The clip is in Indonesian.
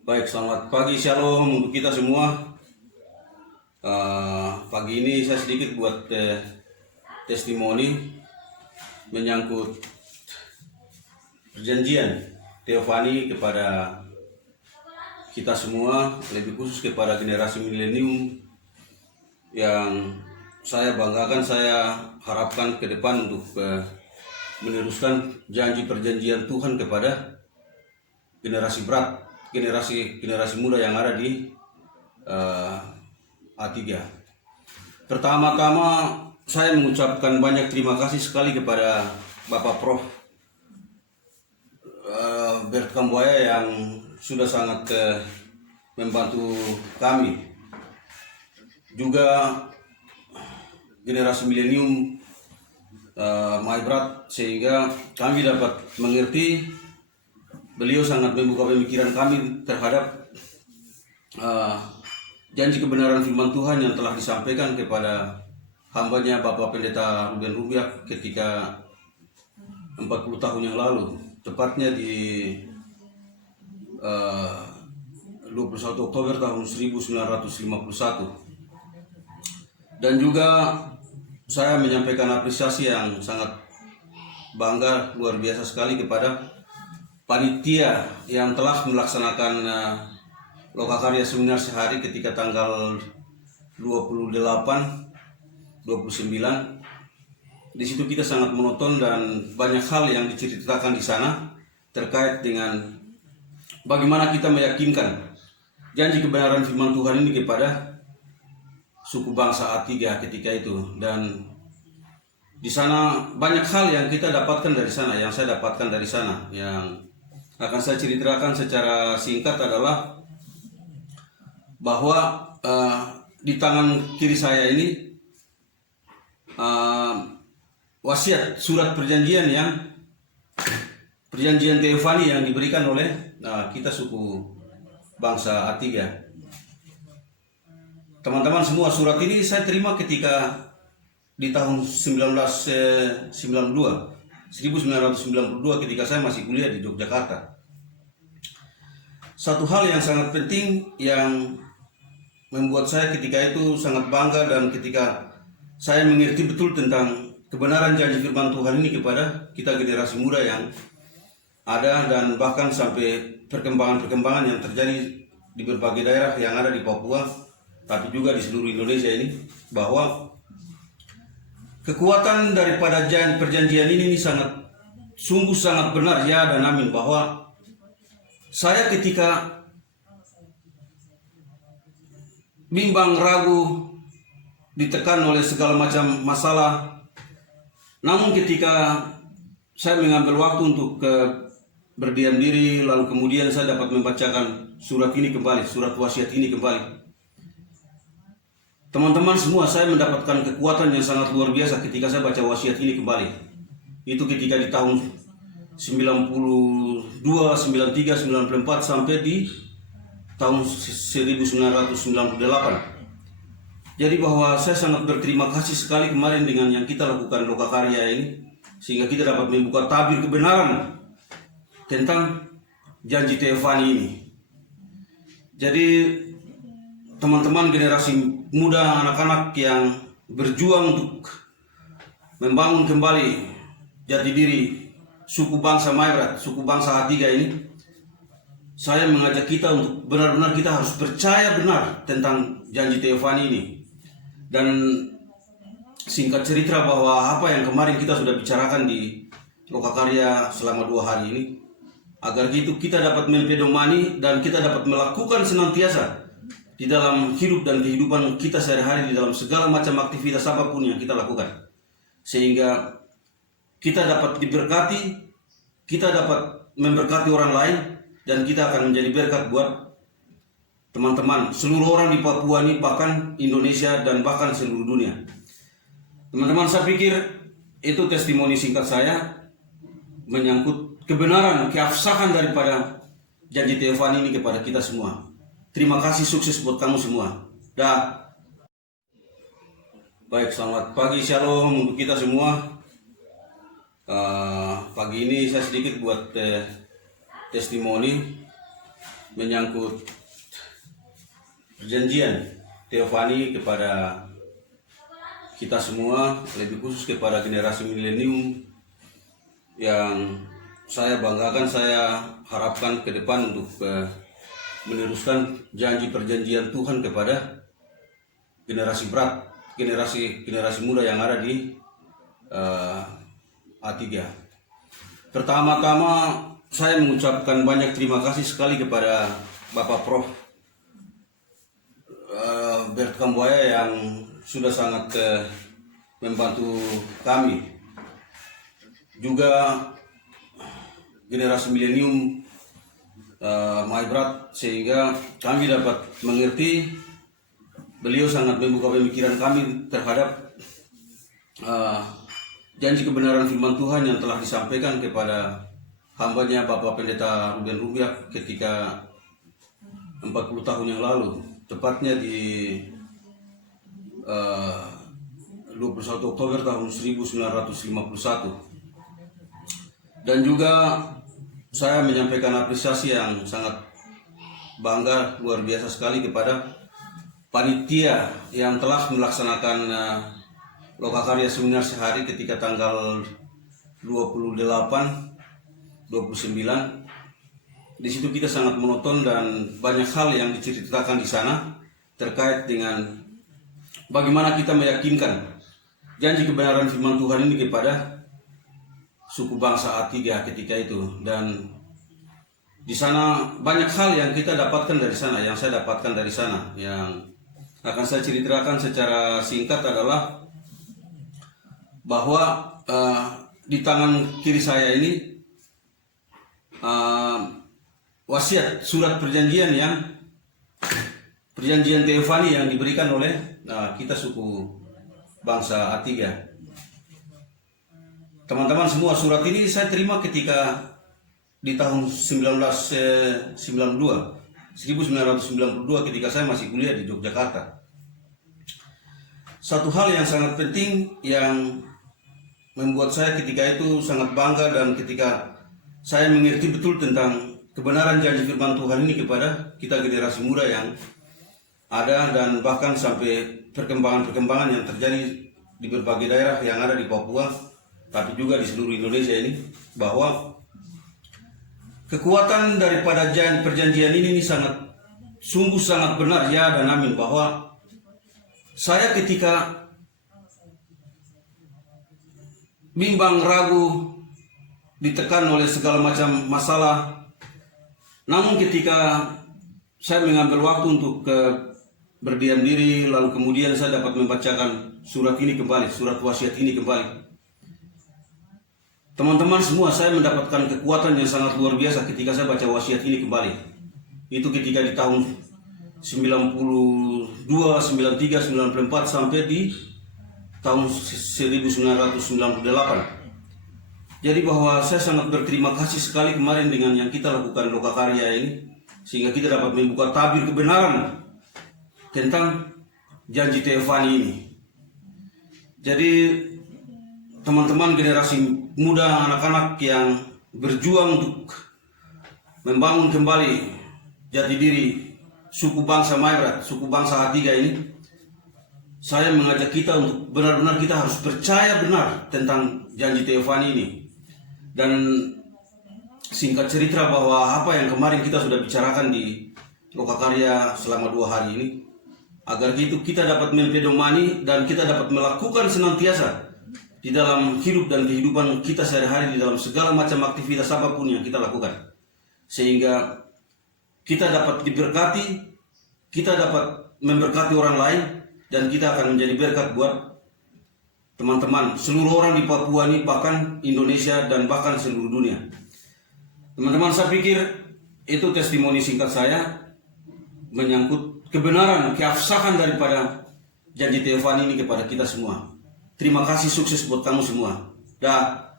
Baik, selamat pagi, shalom untuk kita semua. Pagi ini saya sedikit buat testimoni menyangkut perjanjian Teofani kepada kita semua, lebih khusus kepada generasi milenium yang saya banggakan, saya harapkan ke depan untuk meneruskan janji perjanjian Tuhan kepada generasi muda yang ada di A3. Pertama-tama saya mengucapkan banyak terima kasih sekali kepada Bapak Prof. Bert Kambuaya yang sudah sangat membantu kami. Juga generasi milenium Maibrat, sehingga kami dapat mengerti. Beliau sangat membuka pemikiran kami terhadap janji kebenaran firman Tuhan yang telah disampaikan kepada hambanya Bapak Pendeta Ruben Rubiak ketika 40 tahun yang lalu, tepatnya di 21 Oktober tahun 1951. Dan juga saya menyampaikan apresiasi yang sangat bangga, luar biasa sekali kepada panitia yang telah melaksanakan Lokakarya Seminar sehari ketika tanggal 28, 29. Di situ kita sangat menonton dan banyak hal yang diceritakan di sana terkait dengan bagaimana kita meyakinkan janji kebenaran firman Tuhan ini kepada suku bangsa A3 ketika itu. Dan di sana banyak hal yang kita dapatkan dari sana, yang saya dapatkan dari sana, yang akan saya ceritakan secara singkat adalah bahwa di tangan kiri saya ini wasiat surat perjanjian Teofani yang diberikan oleh kita suku bangsa A3. Teman-teman semua, surat ini saya terima ketika di tahun 1992 ketika saya masih kuliah di Yogyakarta. Satu hal yang sangat penting yang membuat saya ketika itu sangat bangga, dan ketika saya mengerti betul tentang kebenaran janji firman Tuhan ini kepada kita generasi muda yang ada, dan bahkan sampai perkembangan-perkembangan yang terjadi di berbagai daerah yang ada di Papua, tapi juga di seluruh Indonesia ini, bahwa kekuatan daripada perjanjian ini sungguh sangat benar, ya dan amin, bahwa saya ketika bimbang, ragu, ditekan oleh segala macam masalah, namun ketika saya mengambil waktu untuk berdiam diri, lalu kemudian saya dapat membacakan surat ini kembali, surat wasiat ini kembali. Teman-teman semua, saya mendapatkan kekuatan yang sangat luar biasa ketika saya baca wasiat ini kembali. Itu ketika di tahun 92, 93, 94 sampai di tahun 1998. Jadi bahwa saya sangat berterima kasih sekali kemarin dengan yang kita lakukan Lokakarya ini, sehingga kita dapat membuka tabir kebenaran tentang janji Teofani ini. Jadi teman-teman generasi muda, anak-anak yang berjuang untuk membangun kembali jati diri suku bangsa Maibrat, suku bangsa A3 ini, saya mengajak kita untuk benar-benar kita harus percaya benar tentang janji Teofani ini. Dan singkat cerita bahwa apa yang kemarin kita sudah bicarakan di Lokakarya selama 2 hari ini, agar gitu kita dapat mempedomani dan kita dapat melakukan senantiasa di dalam hidup dan kehidupan kita sehari-hari, di dalam segala macam aktivitas apapun yang kita lakukan, sehingga kita dapat diberkati, kita dapat memberkati orang lain, dan kita akan menjadi berkat buat teman-teman seluruh orang di Papua ini, bahkan Indonesia, dan bahkan seluruh dunia. Teman-teman, saya pikir itu testimoni singkat saya menyangkut kebenaran, keabsahan daripada janji Teofani ini kepada kita semua. Terima kasih, sukses buat kamu semua. Dah. Baik, selamat pagi, shalom untuk kita semua. Pagi ini saya sedikit buat testimoni menyangkut perjanjian teofani kepada kita semua, lebih khusus kepada generasi milenium yang saya banggakan, saya harapkan ke depan untuk meneruskan janji perjanjian Tuhan kepada generasi berat, generasi muda yang ada di A3. Pertama-tama saya mengucapkan banyak terima kasih sekali kepada Bapak Prof. Bert Kambuaya yang sudah sangat membantu kami. Juga generasi milenium Maibrat, sehingga kami dapat mengerti. Beliau sangat membuka pemikiran kami terhadap janji kebenaran firman Tuhan yang telah disampaikan kepada hambanya Bapak Pendeta Ruben Rubiak ketika 40 tahun yang lalu, tepatnya di 21 Oktober tahun 1951. Dan juga saya menyampaikan apresiasi yang sangat bangga, luar biasa sekali kepada panitia yang telah melaksanakan Lokakarya Seminar sehari ketika tanggal 28, 29. Di situ kita sangat monoton dan banyak hal yang diceritakan di sana terkait dengan bagaimana kita meyakinkan janji kebenaran firman Tuhan ini kepada suku bangsa A3 ketika itu. Dan di sana banyak hal yang kita dapatkan dari sana, yang saya dapatkan dari sana, yang akan saya ceritakan secara singkat adalah bahwa di tangan kiri saya ini wasiat surat perjanjian teofani yang diberikan oleh kita suku bangsa A3. Teman-teman semua, surat ini saya terima ketika di tahun 1992 ketika saya masih kuliah di Yogyakarta. Satu hal yang sangat penting yang membuat saya ketika itu sangat bangga, dan ketika saya mengerti betul tentang kebenaran janji firman Tuhan ini kepada kita generasi muda yang ada, dan bahkan sampai perkembangan-perkembangan yang terjadi di berbagai daerah yang ada di Papua, tapi juga di seluruh Indonesia ini, bahwa kekuatan daripada perjanjian ini sungguh sangat benar, ya dan amin, bahwa saya ketika bimbang, ragu, ditekan oleh segala macam masalah, namun ketika saya mengambil waktu untuk berdiam diri, lalu kemudian saya dapat membacakan surat ini kembali, surat wasiat ini kembali. Teman-teman semua, saya mendapatkan kekuatan yang sangat luar biasa ketika saya baca wasiat ini kembali. Itu ketika di tahun 92, 93, 94 sampai di tahun 1998. Jadi bahwa saya sangat berterima kasih sekali kemarin dengan yang kita lakukan Lokakarya ini, sehingga kita dapat membuka tabir kebenaran tentang janji teofani ini. Jadi teman-teman generasi muda, anak-anak yang berjuang untuk membangun kembali jati diri suku bangsa Maibrat, suku bangsa A3 ini, saya mengajak kita untuk benar-benar kita harus percaya benar tentang janji teofani ini. Dan singkat cerita bahwa apa yang kemarin kita sudah bicarakan di Lokakarya selama 2 hari ini, agar gitu kita dapat mempedomani dan kita dapat melakukan senantiasa di dalam hidup dan kehidupan kita sehari-hari, di dalam segala macam aktivitas apapun yang kita lakukan, sehingga kita dapat diberkati, kita dapat memberkati orang lain, dan kita akan menjadi berkat buat teman-teman seluruh orang di Papua ini, bahkan Indonesia dan bahkan seluruh dunia. Teman-teman, saya pikir itu testimoni singkat saya menyangkut kebenaran, keabsahan daripada janji teofani ini kepada kita semua. Terima kasih, sukses buat kamu semua. Dah.